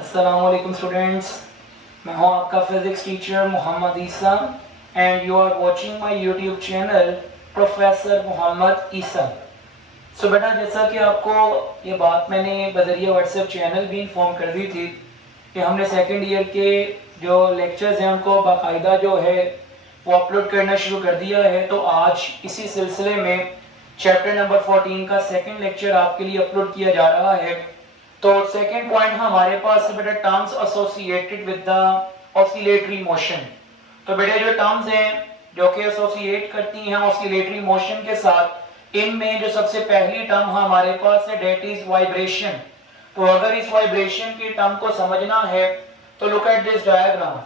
Assalamualaikum students, मैं हूं आपका physics teacher Mohammad Isa and you are watching my YouTube channel professor Mohammad Isa. So बेटा, जैसा कि आपको ये बात मैंने बजरिया व्हाट्सएप चैनल भी इन्फॉर्म कर दी थी कि हमने सेकेंड ईयर के जो लेक्चर्स हैं उनको बाकायदा जो है वो अपलोड करना शुरू कर दिया है। तो आज इसी सिलसिले में चैप्टर नंबर 14 का सेकेंड लेक्चर आपके लिए अपलोड किया जा रहा है। तो सेकेंड पॉइंट हमारे पास है बेटा terms associated with the oscillatory motion. तो बेटा जो टर्म्स हैं जो कि एसोसिएट करती हैं ऑसिलेटरी मोशन के साथ, इनमें जो सबसे पहली टर्म हमारे पास है डेट इज वाइब्रेशन। तो अगर इस वाइब्रेशन की टर्म को समझना है तो लुक एट दिस डायग्राम।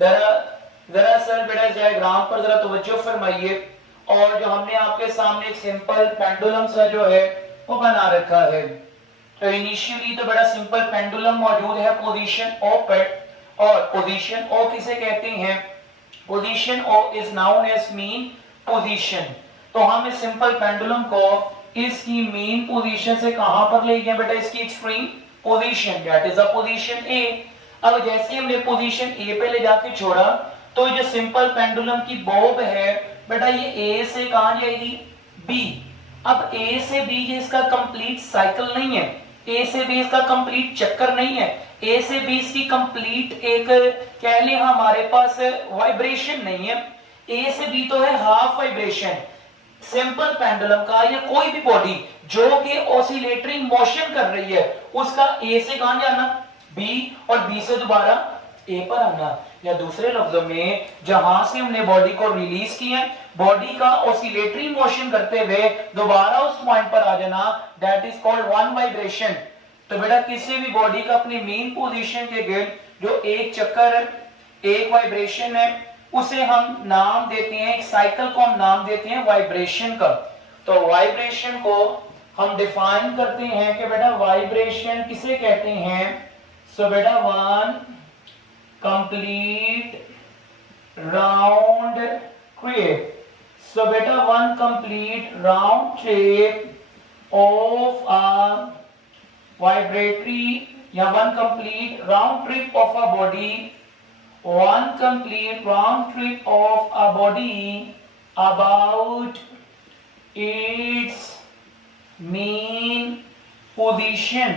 दरअसल बेटा इस डायग्राम पर जरा तवज्जो फरमाइए। और जो हमने आपके सामने एक सिंपल पेंडुलम सा जो है वो बना रखा है। तो इनिशियली तो बड़ा सिंपल पेंडुलम मौजूद है पोजीशन ओ पर, और पोजीशन ओ किसे कहते हैं? Position O is known as mean position. तो हम इस सिंपल पेंडुलम को इसकी मीन पोजीशन से कहां पर ले गए बेटा? इसकी extreme position, that is the position A. अब जैसे हमने पोजीशन ए पे ले जाके छोड़ा तो जो सिंपल पेंडुलम की बॉब है बेटा ये ए से कहां जाएगी? बी। अब ए से बी ये इसका कंप्लीट साइकिल नहीं है, ए से बी इसका कंप्लीट चक्कर नहीं है, ए से बी इसकी कंप्लीट एक कह ले हमारे पास वाइब्रेशन नहीं है। ए से बी तो है हाफ वाइब्रेशन। सिंपल पेंडुलम का या कोई भी बॉडी जो कि ऑसिलेटरी मोशन कर रही है उसका ए से कहां जाना? बी, और बी से दोबारा ए पर आना। या दूसरे लफ्जों में जहां से हमने बॉडी को रिलीज किया, बॉडी का ऑसिलेटरी मोशन करते हुए दोबारा उस पॉइंट पर आ जाना, that is called one vibration. तो बेटा किसी भी बॉडी का अपनी मेन पोजीशन के गिर्द जो एक चक्कर है, एक वाइब्रेशन है, उसे हम नाम देते हैं, एक साइकिल को हम नाम देते हैं वाइब्रेशन का। तो वाइब्रेशन को हम डिफाइन करते हैं कि बेटा वाइब्रेशन किसे कहते हैं? सो बेटा one complete round trip. So beta one complete round trip of a vibratory या one complete round trip of a body, one complete round trip of a body about its main position।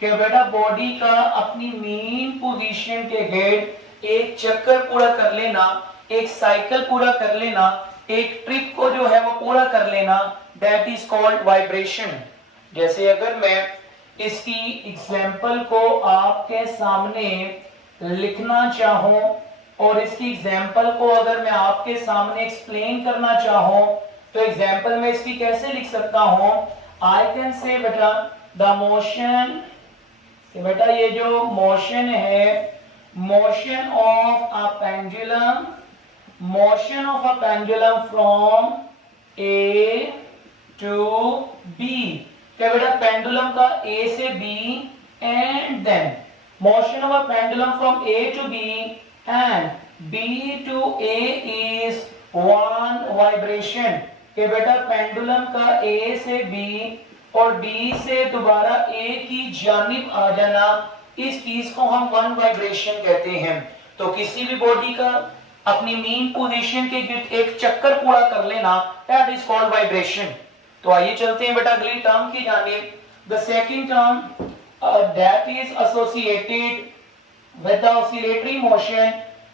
कि बेटा body का अपनी main position के गिर्द एक चक्कर पूरा कर लेना, एक साइकिल पूरा कर लेना, एक ट्रिप को जो है वो पूरा कर लेना, दैट इज कॉल्ड वाइब्रेशन। जैसे अगर मैं इसकी एग्जांपल को आपके सामने लिखना चाहूं और इसकी एग्जांपल को अगर मैं आपके सामने एक्सप्लेन करना चाहूं तो एग्जांपल में इसकी कैसे लिख सकता हूं? आई कैन से बेटा द मोशन, बेटा ये जो मोशन है, motion of a pendulum, motion of a pendulum from A to B। क्या बेटा पेंडुलम का A से B and then motion of a pendulum from A to B and B to A is one vibration। क्या बेटा pendulum का A से B और D से दोबारा A की जानिब आ जाना, इस चीज को हम वन वाइब्रेशन कहते हैं। तो किसी भी बॉडी का अपनी मेन पोजीशन के गिर्द एक चक्कर पूरा कर लेना, दैट इज कॉल्ड वाइब्रेशन। तो आइए चलते हैं बेटा अगली टर्म की जानिब। The second term that is associated with the oscillatory motion,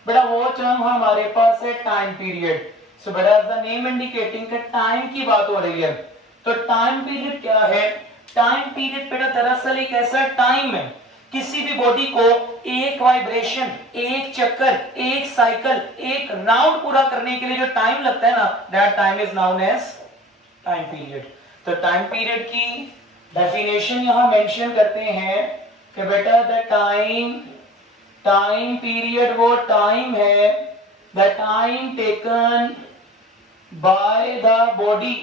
बेटा वो टर्म हमारे पास है टाइम पीरियड। सो बेटा द नेम इंडिकेटिंग कि टाइम की बात हो रही है। तो टाइम पीरियड क्या है? टाइम पीरियड बेटा दरअसल एक ऐसा टाइम है किसी भी बॉडी को एक वाइब्रेशन, एक चक्कर, एक साइकिल, एक राउंड पूरा करने के लिए जो टाइम लगता है ना, that time is known as time period. तो टाइम पीरियड की डेफिनेशन यहां मेंशन करते हैं कि बेटा द टाइम पीरियड वो टाइम है the time taken by the body,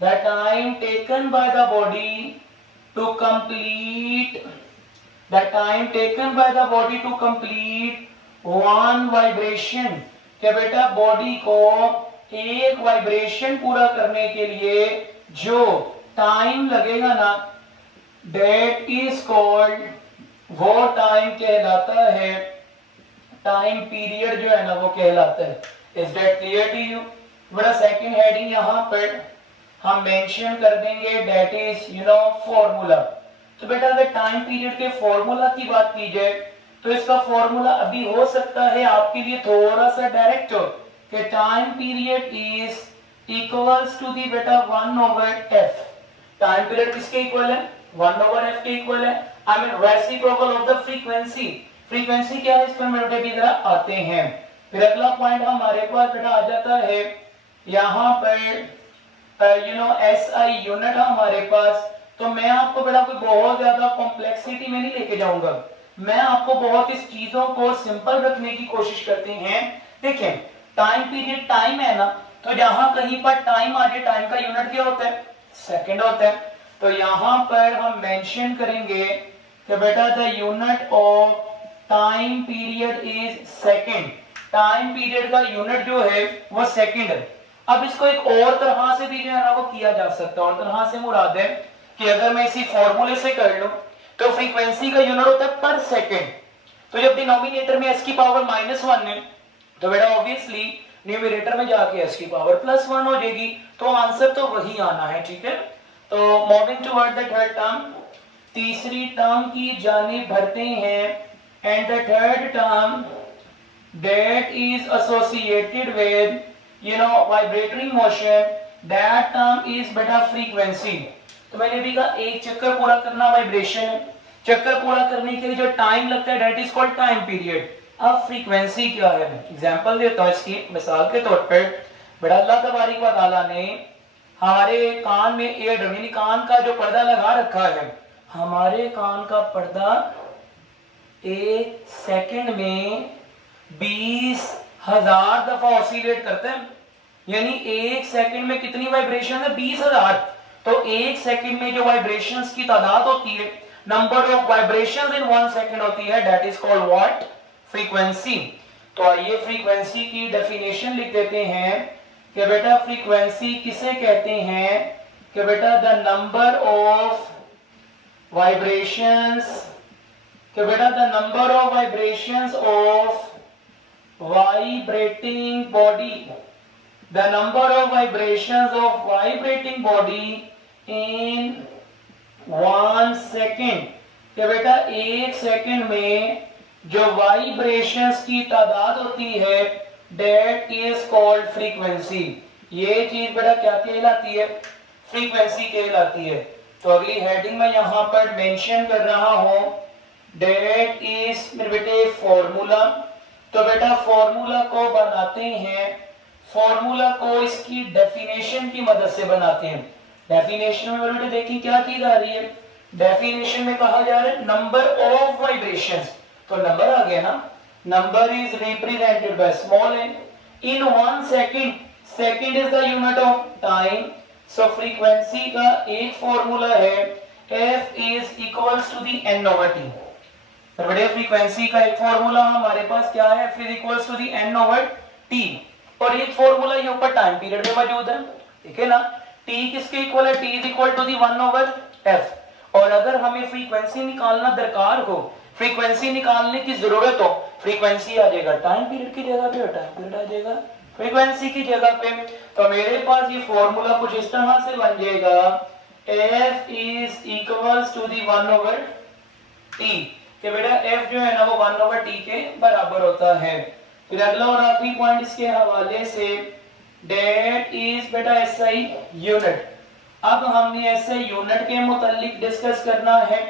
the time taken by the body to complete, the time taken by the body to complete one vibration। क्या बेटा बॉडी को एक वाइब्रेशन पूरा करने के लिए जो टाइम लगेगा ना, that is called वो टाइम कहलाता है, टाइम पीरियड जो है ना वो कहलाता है। Is that clear to you? बड़ा सेकंड हेडिंग यहाँ पर हम मेंशन कर देंगे, दैट इज फॉर्मूला। तो बेटा अगर टाइम पीरियड के फॉर्मूला की बात की जाए तो इसका फॉर्मूला अभी हो सकता है आपके लिए थोड़ा सा डायरेक्ट हो कि time period is equals to the बेटा 1/f। टाइम पीरियड किसके इक्वल है? 1/f के इक्वल है। I mean reciprocal of the frequency. Frequency क्या है इस पर बेटा भी जरा आते हैं। फिर अगला पॉइंट हमारे पास बेटा आ जाता है यहाँ पर एसआई यूनिट हमारे पास। तो मैं आपको बेटा कोई बहुत ज्यादा कॉम्प्लेक्सिटी में नहीं लेके जाऊंगा, मैं आपको बहुत इस चीजों को सिंपल रखने की कोशिश करते हैं। देखें टाइम पीरियड टाइम है ना, तो जहां कहीं पर टाइम आ जाए, टाइम का यूनिट क्या होता है? सेकंड होता है। तो यहां पर हम मेंशन करेंगे कि बेटा the unit of time period is second. Time period का यूनिट जो है वो सेकंड है। अब इसको एक और तरह से भी जो है ना वो किया जा सकता है। और तरह से मुराद है कि अगर मैं इसी फॉर्मूले से कर लूं तो फ्रीक्वेंसी का यूनिट होता है पर सेकंड। तो जब डिनोमिनेटर में s की पावर -1 है तो बेटा ऑब्वियसली न्यूमरेटर में जाके s की पावर +1 हो जाएगी। तो आंसर तो वही आना है, ठीक है। तो moving toward the third term, तीसरी टर्म की जानिब बढ़ते हैं। And the third term that is associated with vibratory motion, that term is beta frequency। तो मैंने भी कहा एक चक्कर पूरा करना वाइब्रेशन है, चक्कर पूरा करने के लिए जो टाइम लगता है that is called time period. अब फ्रीक्वेंसी क्या है? एग्जांपल देता हूं इसकी मिसाल के तौर पर। बड़ा अल्लाह तबारक व तआला ने हमारे कान में एयर यानी कान का जो पर्दा लगा रखा है, हमारे कान का पर्दा एक सेकंड में 20,000 दफा ऑसिलेट करते हैं। यानी एक सेकंड में कितनी वाइब्रेशन है? 20,000। तो एक सेकंड में जो वाइब्रेशंस की तादाद होती है, number of vibrations in 1 second होती है, that is called what? Frequency. तो आइए फ्रीक्वेंसी की डेफिनेशन लिख देते हैं कि बेटा फ्रीक्वेंसी किसे कहते हैं कि बेटा द नंबर ऑफ वाइब्रेशंस, कि बेटा the number of vibrations of vibrating body, the number of vibrations of vibrating body in 1 second। कि बेटा एक सेकंड में जो वाइब्रेशंस की तादाद होती है that is called frequency। ये चीज बेटा क्या कहलाती है? फ्रीक्वेंसी कहलाती है। तो अगली हेडिंग में यहां पर मेंशन कर रहा हूं that is मेरे बेटे फॉर्मूला। तो बेटा फॉर्मूला को बनाते हैं, फॉर्मूला को इसकी डेफिनेशन की मदद से बनाते हैं। डेफिनेशन में बेटा देखिए क्या चीज आ रही है। डेफिनेशन में कहा जा रहा है नंबर ऑफ वाइब्रेशंस। तो नंबर आ गया ना, number is represented by small n in 1 second. Second is the unit of time. So frequency का एक फॉर्मूला है f is equals to the n/t। बड़े फ्रीक्वेंसी का एक फॉर्मूला हमारे पास क्या है? f equals to the n/t। और ये फॉर्मूला ये ऊपर टाइम पीरियड में मौजूद है, ठीक है ना। t किसके इक्वल है? t is equal to the 1/f। और अगर हमें फ्रीक्वेंसी निकालना दरकार हो, फ्रीक्वेंसी निकालने की जरूरत हो, फ्रीक्वेंसी आ जाएगा टाइम पीरियड की जगह पे, टाइम पीरियड आ जाएगा फ्रीक्वेंसी की जगह पे। तो मेरे पास ये फॉर्मूला कुछ इस तरह से बन जाएगा f is equals to the 1/t। कि बेटा f जो है ना वो 1/t के बराबर होता है। फिर अगला और आखिरी पॉइंट इसके हवाले से that is बेटा SI यूनिट। अब हमने SI यूनिट के मुतालिक डिस्कस करना है।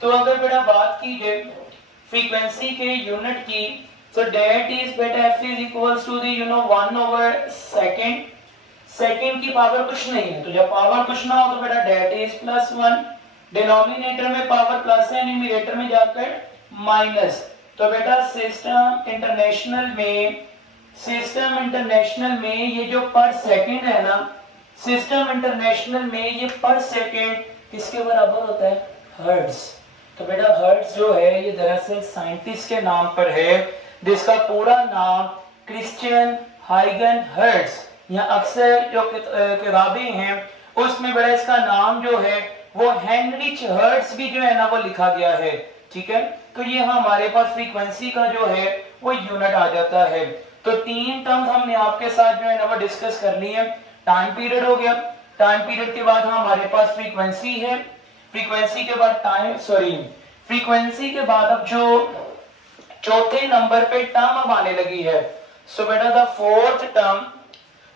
तो अगर बेटा बात की जाए फ्रीक्वेंसी के यूनिट की, तो that is बेटा f is equals to the 1/second। Second की पावर कुछ नहीं है, तो जब पावर कुछ ना हो तो बेटा that is +1। डिनोमिनेटर में पावर प्लस है, न्यूमरेटर में जाकर माइनस। तो बेटा सिस्टम इंटरनेशनल में ये जो पर सेकंड है ना, सिस्टम इंटरनेशनल में ये पर सेकंड किसके बराबर होता है? हर्ट्ज। तो बेटा हर्ट्ज जो है ये दरअसल साइंटिस्ट के नाम पर है, जिसका पूरा नाम क्रिश्चियन हाइगन हर्ट्ज, या अक्सर जो किताबें हैं उसमें बेटा इसका नाम जो है वो हेनरिच हर्ट्ज भी जो है ना वो लिखा गया है, ठीक है। तो ये हमारे पास फ्रीक्वेंसी का जो है वो यूनिट आ जाता है। तो तीन टर्म्स हमने आपके साथ जो है ना वो डिस्कस कर ली है। टाइम पीरियड हो गया, टाइम पीरियड के बाद हमारे पास फ्रीक्वेंसी है, फ्रीक्वेंसी के बाद फ्रीक्वेंसी के बाद अब जो चौथे नंबर पे टर्म अब आने लगी है। सो बेटा the fourth term,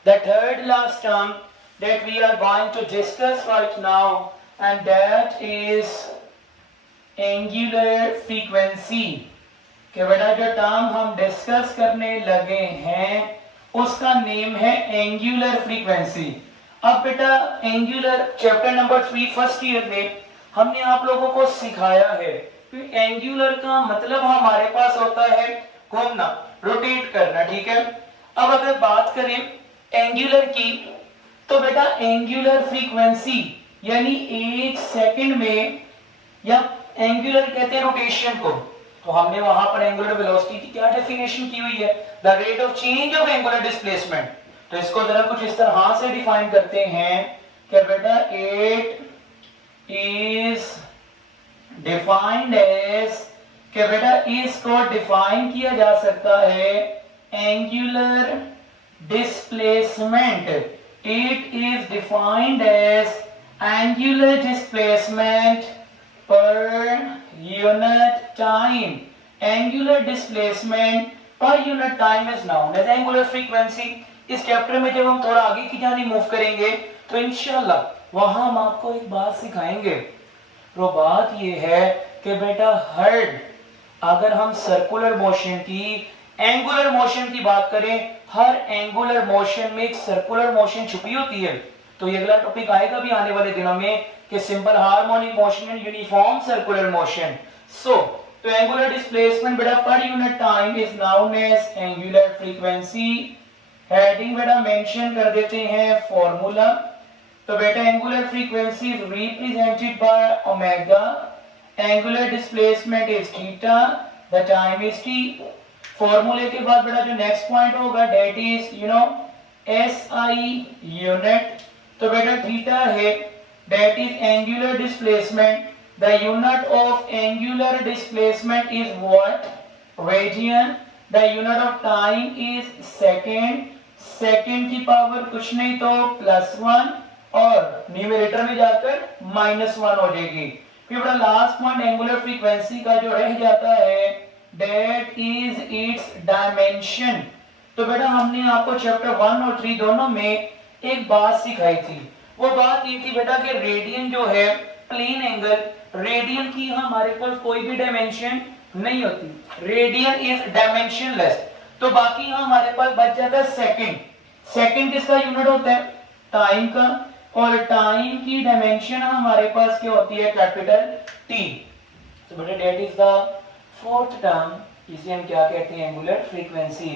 the third last term that we are going to discuss right now, and that is angular frequency। कि बेटा जो टर्म हम डिस्कस करने लगे हैं उसका नेम है एंगुलर फ्रीक्वेंसी। अब बेटा angular chapter number 3 first year में हमने आप लोगों को सिखाया है कि एंगुलर का मतलब हमारे पास होता है घूमना, रोटेट करना, ठीक है। अब अगर बात करें एंगुलर की तो बेटा एंगुलर फ्रीक्वेंसी यानी एक सेकंड में, या एंगुलर कहते हैं रोटेशन को, तो हमने वहां पर एंगुलर वेलोसिटी की क्या डेफिनेशन की हुई है, the rate of change of angular displacement. तो इसको जरा कुछ इस तरह से डिफाइन करते हैं कि बेटा इट इज डिफाइंड एज, कि बेटा इसको डिफाइन किया जा सकता है angular displacement. It is defined as angular displacement per unit time. Angular displacement per unit time is known as angular frequency। इस चैप्टर में जब हम थोड़ा आगे की जानी मूव करेंगे तो इंशाल्लाह वहां हम आपको एक बात सिखाएंगे। वो बात ये है कि बेटा अगर हम सर्कुलर मोशन की, एंगुलर मोशन की बात करें, हर एंगुलर मोशन में एक सर्कुलर मोशन छुपी होती है। तो ये अगला टॉपिक आएगा भी आने वाले दिनों में कि simple harmonic motion and uniform circular motion. So तो एंगुलर डिस्प्लेसमेंट बेटा per unit time is known as angular frequency. Heading बेटा मेंशन कर देते हैं फॉर्मूला। तो बेटा angular frequency is represented by omega, angular displacement is theta, the time is T. फॉर्मूले के बाद बेटा जो नेक्स्ट पॉइंट होगा डेट इज एसआई यूनिट। तो बेटा थीटा है that is angular displacement, the unit of angular displacement is what, radian, the unit of time is second, second की पावर कुछ नहीं तो +1 और न्यूमरेटर में जाकर -1 हो जाएगी। फिर बेटा लास्ट पॉइंट एंगुलर फ्रीक्वेंसी का जो रह जाता है that is its dimension। तो बेटा हमने आपको चैप्टर 1 और 3 दोनों में एक बात सिखाई थी। वो बात ये थी बेटा कि रेडियन जो है प्लेन एंगल, रेडियन की हमारे पास कोई भी डायमेंशन नहीं होती, रेडियन इज डायमेंशनलेस। तो बाकी हमारे पास बच जाता है सेकंड। सेकंड किसका यूनिट होता है, टाइम का, और टाइम की डायमेंशन हमारे पास क्या होती है, कैपिटल टी। तो बेटा that is the fourth term, इसे हम क्या कहते हैं, एंगुलर फ्रीक्वेंसी।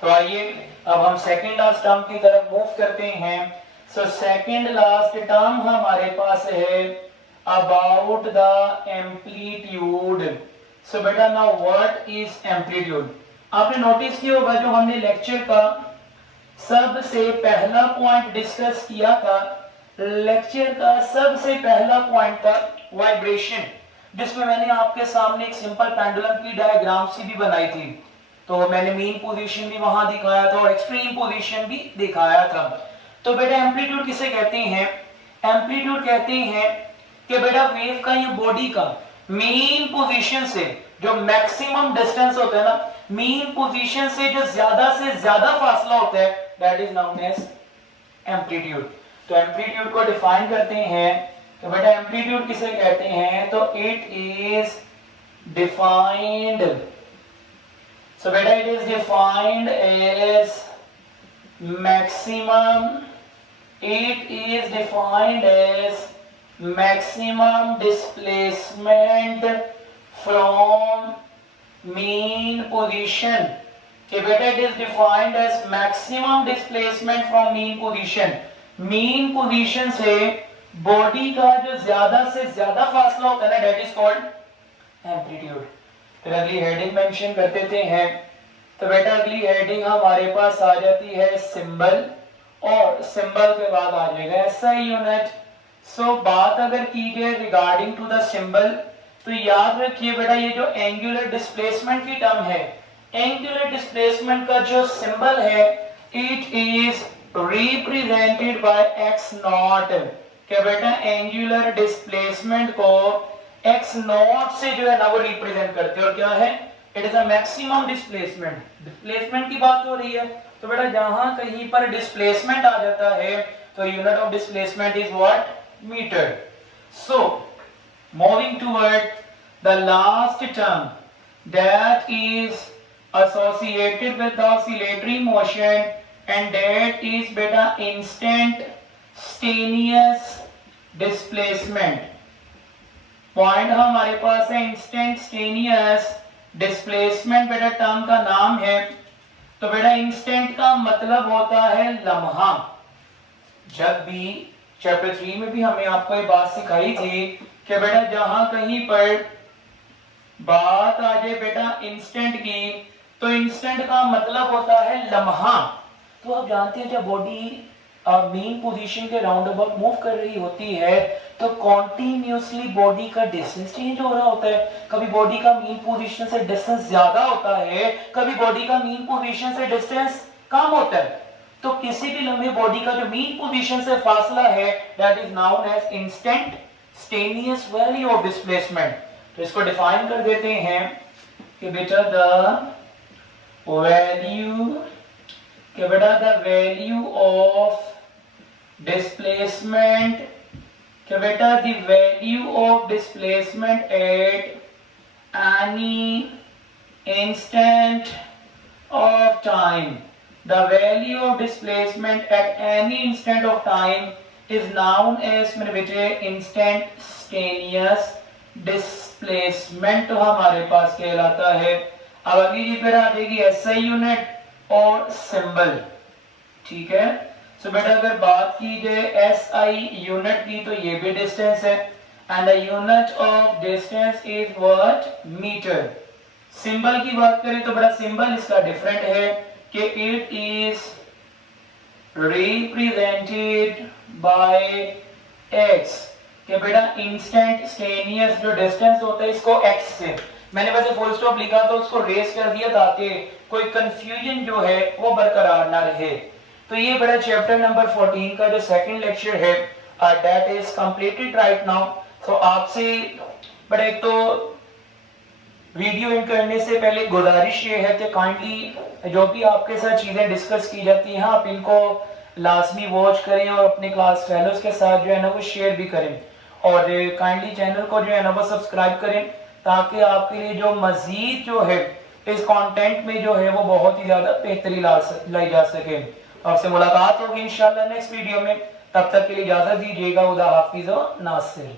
तो आइए अब हम सेकंड लास्ट टर्म की तरफ मूव करते हैं। सो सेकंड लास्ट टर्म हमारे पास है अबाउट द एम्पलीट्यूड। सो बेटा नाउ व्हाट इज एम्पलीट्यूड। आपने नोटिस किया होगा जो हमने लेक्चर का सबसे पहला पॉइंट डिस्कस किया था, लेक्चर का सबसे पहला पॉइंट था वाइब्रेशन, जिसमें मैंने आपके सामने एक सिंपल पेंडुलम की डायग्राम सी भी बनाई थी। तो मैंने मीन पोजीशन भी वहां दिखाया था और एक्सट्रीम पोजीशन भी दिखाया था। तो बेटा एम्पलीट्यूड किसे कहते हैं, एम्पलीट्यूड कहते हैं कि बेटा वेव का या बॉडी का मेन पोजीशन से जो मैक्सिमम डिस्टेंस होता है ना, मेन पोजीशन से जो ज्यादा से ज्यादा फासला होता है, that is known as amplitude. तो एम्पलीट्यूड को डिफाइन करते हैं, तो बेटा एम्पलीट्यूड किसे कहते हैं, तो इट इज डिफाइंड, सो बेटा it is defined as maximum, it is defined as maximum displacement from mean position। कि बेटा it is defined as maximum displacement from mean position, mean position से बॉडी का जो ज्यादा से ज्यादा फासला होता है ना, दैट इज कॉल्ड एम्पलीट्यूड। फिर अगली हेडिंग मेंशन कर देते हैं। तो बेटा अगली हेडिंग हमारे पास आ जाती है सिंबल, और सिंबल के बाद आ जाएगा एसआई यूनिट। सो बात अगर की जाए रिगार्डिंग टू द सिंबल, तो याद रखिए बेटा ये जो एंगुलर डिस्प्लेसमेंट की टर्म है, एंगुलर डिस्प्लेसमेंट का जो सिंबल है it is represented bye x not. क्या बेटा एंगुलर डिस्प्लेसमेंट को एक्स नॉट से जो है ना वो रिप्रेजेंट करते हैं, और क्या है, it is a maximum displacement. Displacement की बात हो रही है तो बेटा जहां कहीं पर डिस्प्लेसमेंट आ जाता है तो unit of displacement is what, metre. So moving toward the last term that is associated with the oscillatory motion and that is beta instantaneous displacement। Point हमारे पास है इंस्टेंटेनियस डिस्प्लेसमेंट, बेटा टर्म का नाम है। तो बेटा इंस्टेंट का मतलब होता है लम्हा। जब भी चैप्टर 3 में भी हमें आपको ये बात सिखाई थी कि बेटा जहां कहीं पर बात आ जाए बेटा इंस्टेंट की, तो इंस्टेंट का मतलब होता है लम्हा। तो आप जानते हैं जब बॉडी मेन पोजीशन के राउंड अबाउट मूव कर रही होती है तो कॉन्टिन्यूसली बॉडी का डिस्टेंस चेंज हो रहा होता है। कभी बॉडी का मेन पोजीशन से डिस्टेंस ज्यादा होता है, कभी बॉडी का मेन पोजीशन से डिस्टेंस कम होता है। तो किसी भी लम्हे बॉडी का जो मेन पोजीशन से फासला है that is known as instantaneous value of displacement. तो इसको डिफाइन कर देते हैं कि बेटा द वैल्यू ऑफ डिस्प्लेसमेंट, कि बेटा the value of displacement at any instant of time, the value of displacement at any instant of time is known as मेरे बेटे इंस्टेंटेनियस डिस्प्लेसमेंट हमारे पास कहलाता है। अब अगली जी फिर आ जाएगी एसआई यूनिट और सिंबल, ठीक है। सो बेटा अगर बात की जाए एसआई यूनिट की तो ये भी डिस्टेंस है and the unit of distance is what, metre. Symbol की बात करें तो बड़ा सिंबल इसका डिफरेंट है कि it is represented bye x. कि बेटा इंस्टेंटेनियस जो डिस्टेंस होता है इसको एक्स से, मैंने वैसे फुल स्टॉप लिखा तो उसको रेस कर दिया ताकि कोई कंफ्यूजन जो है वो बरकरार ना रहे। तो ये बड़ा चैप्टर नंबर 14 का जो सेकंड लेक्चर है that is completed right now. तो आपसे बड़े एक तो वीडियो इन करने से पहले गुजारिश ये है कि काइंडली जो भी आपके साथ चीजें डिस्कस की जाती हैं आप इनको लाजमी वॉच करें और अपने क्लास फेलोज के साथ जो है ना वो शेयर भी करें, और काइंडली चैनल को जो है ना वो सब्सक्राइब करें ताकि आपके लिए जो मजीद जो है इस कंटेंट में जो है वो बहुत ही ज्यादा बेहतरी लाई जा सके। आपसे मुलाकात होगी इंशाल्लाह नेक्स्ट वीडियो में, तब तक के लिए इजाजत दीजिएगा। खुदा हाफिज और नासिर।